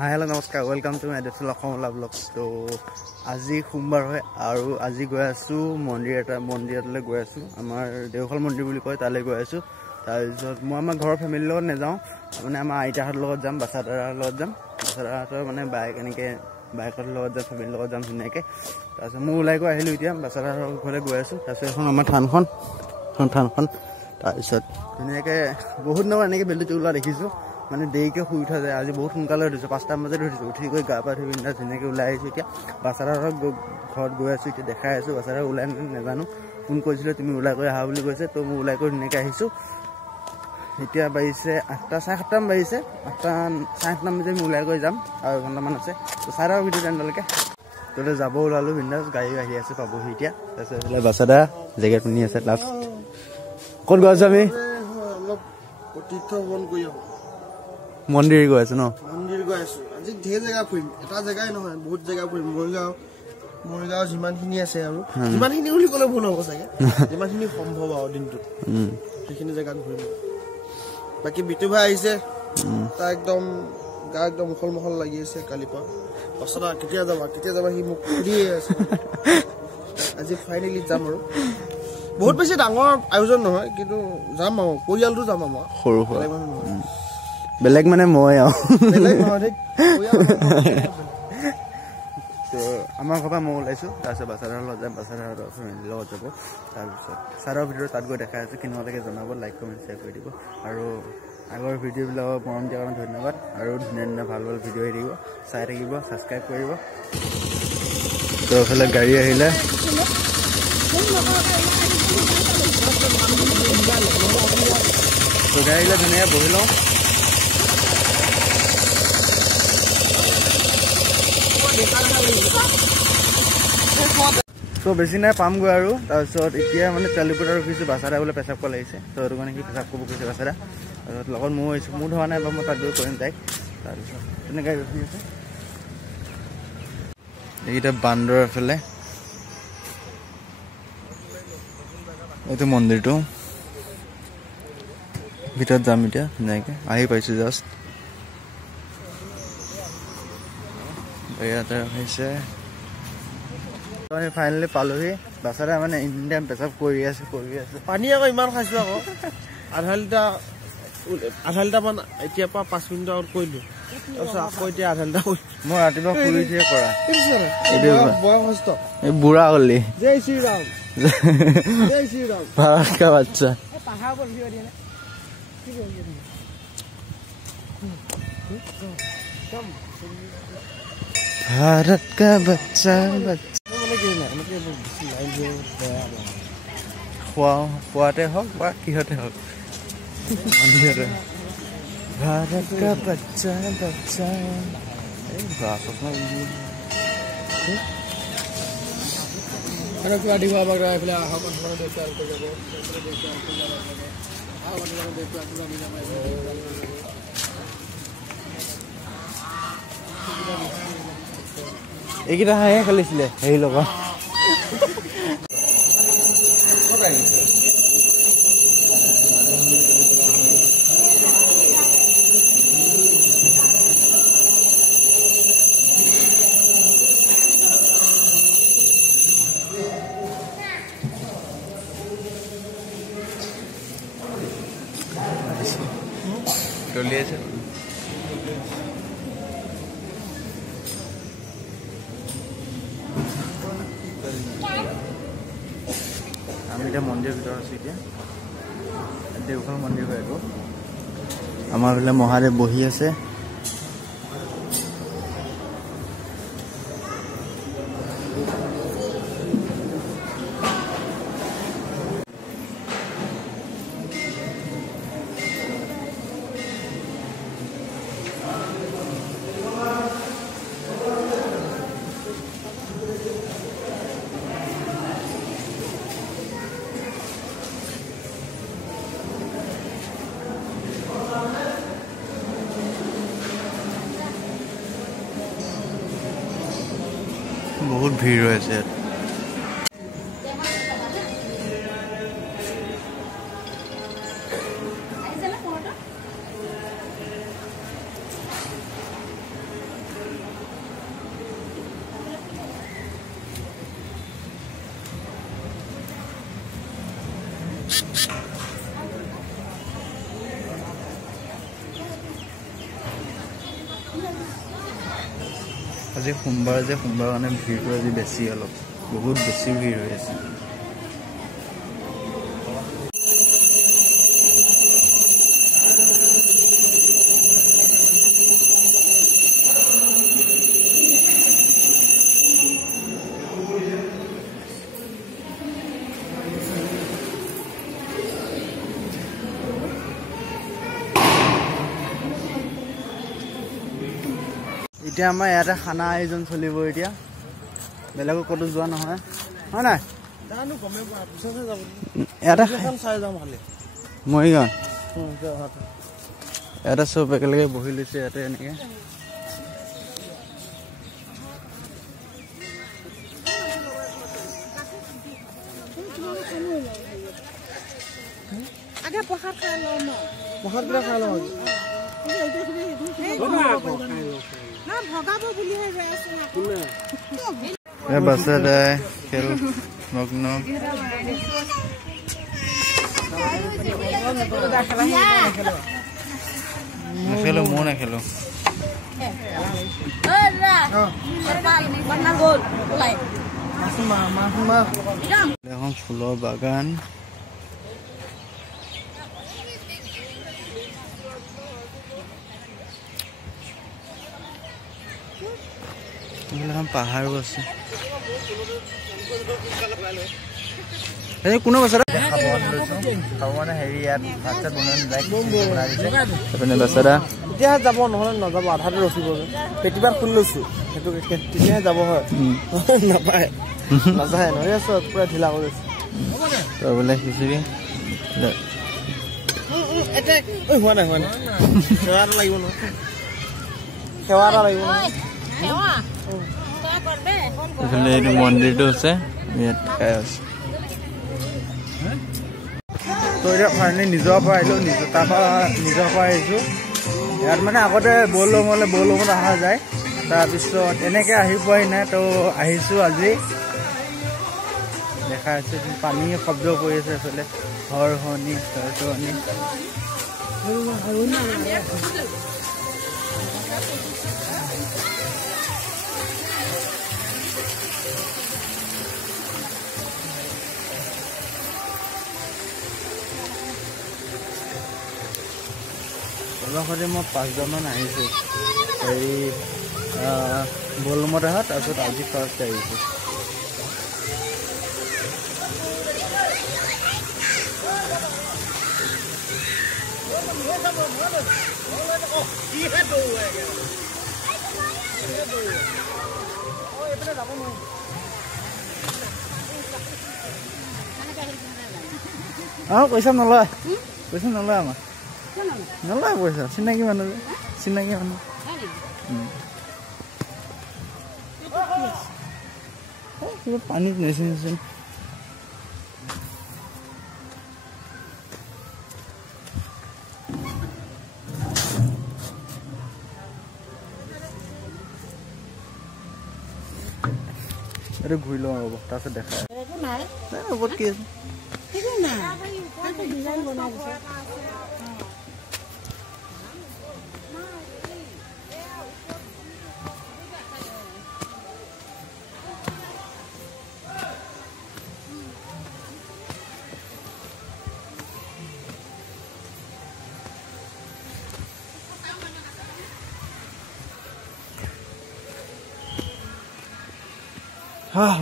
Hi, hello, namaskar. Welcome to my Desulakhamala vlogs. So, আজি সোমবাৰ হয় আৰু আজি গৈ আছো মন্দিৰলৈ গৈ আছো আমাৰ দেওখল মন্দিৰ বুলি কয় তালৈ গৈ আছো তাৰ পিছত মই আমাৰ ঘৰৰ ফ্যামিলি লগত নেযাওঁ মানে আমাৰ আইতাহঁতৰ লগত যাম বাছাদাৰৰ লগত যাম বাছাদাৰৰ মানে বাইকৰ লগত যাম ফ্যামিলি লগত যাম ধুনীয়াকৈ তাৰ পিছত মই ওলাই গৈ আহিলো এতিয়া বাছাদাৰৰ ঘৰলৈ গৈ আছো তাৰ পিছত এখন আমাৰ থানখন তাৰ পিছত ধুনীয়াকৈ বহুত দিনৰ এনেকৈ বেলটো ওলোৱা দেখিছো মানে দেৰিকৈ শুই উঠা যায় আজি বহুত সোনকালে উঠিছোঁ 5টা বজাত উঠিছোঁ উঠি গৈ গা পা ধুই পিন্ধা ধুনীয়াকৈ ওলাই আহিছোঁ এতিয়া বাছাদাৰৰ ঘৰত গৈ আছোঁ এতিয়া দেখাই আছোঁ বাছাদাৰ ওলাই নাজানো ফোন কৰিছিলোঁ তুমি ওলাই কৰি আহা বুলি কৈছে তো মই ওলাই কৰি ধুনীয়াকৈ আহিছোঁ এতিয়া বাজিছে 8টা 7:30 বাজিছে 8টা 8:30 বজাত আমি ওলাই কৰি যাম আৰু এঘণ্টামান আছে তো চাই থাকক ভিডিঅ' তেনেলৈকে তোলৈ যাব ওলালোঁ বিন্দাছ গাড়ী আহি আছে পাবহি এতিয়া তাৰপিছত এইফালে বাছাদা জেকেট পিন্ধি আছে লাষ্ট ক'ত গৈ আছোঁ আমি অলপ তীৰ্থ ভ্ৰমণ কৰি আহোঁ মন্দিৰ গৈ আছো ন মন্দিৰ গৈ আছো আজি ঢেৰ জেগা ফুৰিম এটা জেগাই নহয় বহুত জেগা ফুৰিম মৰিগাঁও যিমানখিনি আছে আৰু যিমানখিনি বুলি ক'লে ভুল হ'ব চাগে যিমানখিনি সম্ভৱ আৰু দিনটোত সেইখিনি জেগাত ঘূৰিম বাকী বিটু ভাই আহিছে তাৰ একদম গা একদম মুখল লাগি আছে কালিৰ পৰা পাছত কেতিয়া যাবা সি মোক সুধিয়ে আছে আজি ফাইনেলি যাম আৰু বহুত বেছি ডাঙৰ আয়োজন নহয় কিন্তু যাম আৰু পৰিয়ালটো যাম আমাৰ সৰু বেলেগ মানে মই আৰু তো আমাৰ ঘৰৰ পৰা মই ওলাইছোঁ তাৰপিছত বাছাদাৰৰ লগত যাম বাছাদাৰৰ ফেমিলিৰ লগত যাব তাৰপিছত চাৰৰ ভিডিঅ' তাত গৈ দেখাই আছোঁ কেনেকুৱালৈকে জনাব লাইক কমেণ্ট শ্বেয়াৰ কৰি দিব আৰু আগৰ ভিডিঅ'বিলাকক মৰম দিয়াৰ কাৰণে ধন্যবাদ আৰু ধুনীয়া ভাল ভিডিঅ' আহি থাকিব চাই থাকিব ছাবস্ক্ৰাইব কৰিব তো এইফালে গাড়ী আহিলে তো গাড়ী আহিলে ধুনীয়াকৈ বহি লওঁ তো বেছি নাই পামগৈ আৰু তাৰপিছত এতিয়া মানে তেলিপুৰত ৰখিছোঁ বাছাদা বোলে পেচাব কৰিব লাগিছে তো সেইটো কাৰণে সি পেচাব কৰিব কৈছে বাছাদা তাৰপিছত লগত ময়ো আহিছোঁ মোৰ ধৰা নাই বা মই তাত গৈ কৰিম তাইক তাৰপিছত তেনেকৈ ৰখি আছে এইকেইটা বান্দৰ এফালে এইটো মন্দিৰটো ভিতৰত যাম এতিয়া ধুনীয়াকৈ আহি পাইছোঁ জাষ্ট ইয়াতে হৈছে ফাইনেলি পালোহি বাছাদা মানে ইন টাইম পেচাব কৰি আছে পানী আকৌ ইমান খাইছোঁ আকৌ আধা লিটাৰমান এতিয়াৰ পৰা 5 মিনিট আগত কৰিলোঁ তাৰপিছত আকৌ এতিয়া আধা লিটাৰ মই ৰাতিপুৱা শুই উঠিয়ে কৰা বয়সস্থ এই বুঢ়া হ'লি জয় শ্ৰীৰাম ভাৰত কা বাচ্চা भारत का बच्चा খোৱাতে হওক বা কিহতে হওক भारत का बच्चा এইকেইটা হাঁহে খেলিছিলে হেৰি লগত চলি আছে আমি এতিয়া মন্দিৰৰ ভিতৰত আছোঁ এতিয়া দেওখল মন্দিৰ হয় এইটো আমাৰ ফালে মহাদেৱ বহি আছে বহুত ভিৰ হৈ আছে ইয়াত আজি সোমবাৰ যে সোমবাৰ কাৰণে ভিৰটো আজি বেছি অলপ বহুত বেছি ভিৰ হৈ আছে এতিয়া আমাৰ ইয়াতে খানা আয়োজন চলিব এতিয়া বেলেগত ক'তো যোৱা নহয় হয় নাই জানো গমে পোৱা পিছতে যাব ইয়াতে চাই যাম ভালে মৰিগাঁও ইয়াতে চব একেলগে বহি লৈছে ইয়াতে এনেকে আগে পখাৰ খাই লওঁ ন পখাৰ কিটা খাই লওঁ না ভগাব বুলিহে ৰৈ আছো এই বাচ্চাটাই খেল মগ্ন নেখেলো মই নেখেলো এখন ফুলৰ বাগান পাহাৰো আছে কোনো বছৰ খাব মানে হেৰি ইয়াত ভাত চাত বনাই এতিয়া যাব নহ'লে নাযাব আধাতে ৰখিব পেটিবাৰ খুলি লৈছো সেইটো তেতিয়াহে যাব হয় নাপায় নাযায় নহয় আছো পুৰা ঢিলা কৰিছো তই বোলে খিচিৰি হোৱা নাই সেৱা এটা লাগিব নহয় সেৱা এটা লাগিব এইফালে এইটো মন্দিৰটো আছে ইয়াত খাই আছে তো এতিয়া ফাইনেলি নিজৰ পৰা আহিলোঁ তাৰপৰা নিজৰ পৰা আহিছোঁ ইয়াত মানে আগতে বলবমত অহা যায় তাৰপিছত এনেকৈ আহি পোৱাহি নাই তো আহিছোঁ আজি দেখা আছে পানী শব্দ কৰি আছে এইফালে হৰহনি চৰচৰণি লগতে মই 5জনমান আহিছোঁ হেৰি বলমত অহা তাৰপিছত আজি ফাৰ্ষ্ট আহিছোঁ পইচা নলয় আমাৰ নলয় পইচা চিনাকি মানুহ কিবা পানীত নিচিন এইটো ঘূৰি লওঁ ৰ'ব তাৰপিছত দেখাই ওপৰত কি আছে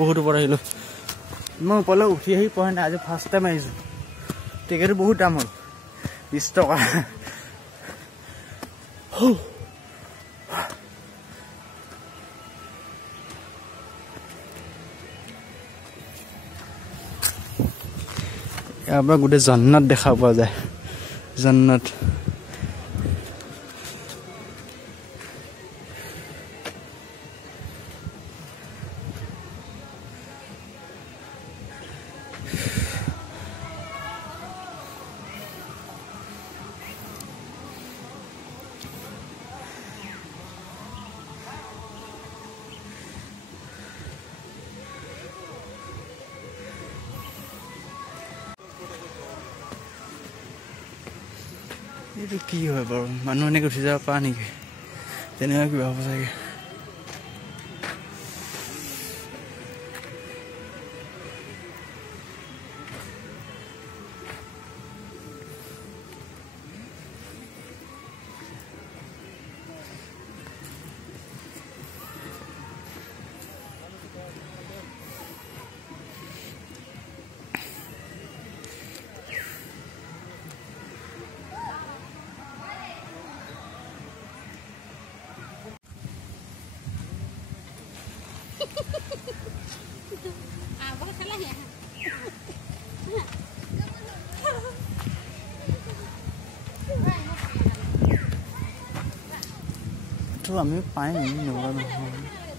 বহুত ওপৰত আহিলোঁ মই ওপৰলৈ উঠি আহি পোৱা নাই আজি ফাৰ্ষ্ট টাইম আহিছোঁ টিকেটো বহুত দাম হ'ল 20 টকা ইয়াৰ পৰা গোটেই জান্নাত দেখা পোৱা যায় জান্নাত এইটো কি হয় বাৰু মানুহ এনেকৈ উঠি যাব পৰা নেকি তেনেকুৱা কিবা হ'ব চাগে আমি পাই নহয়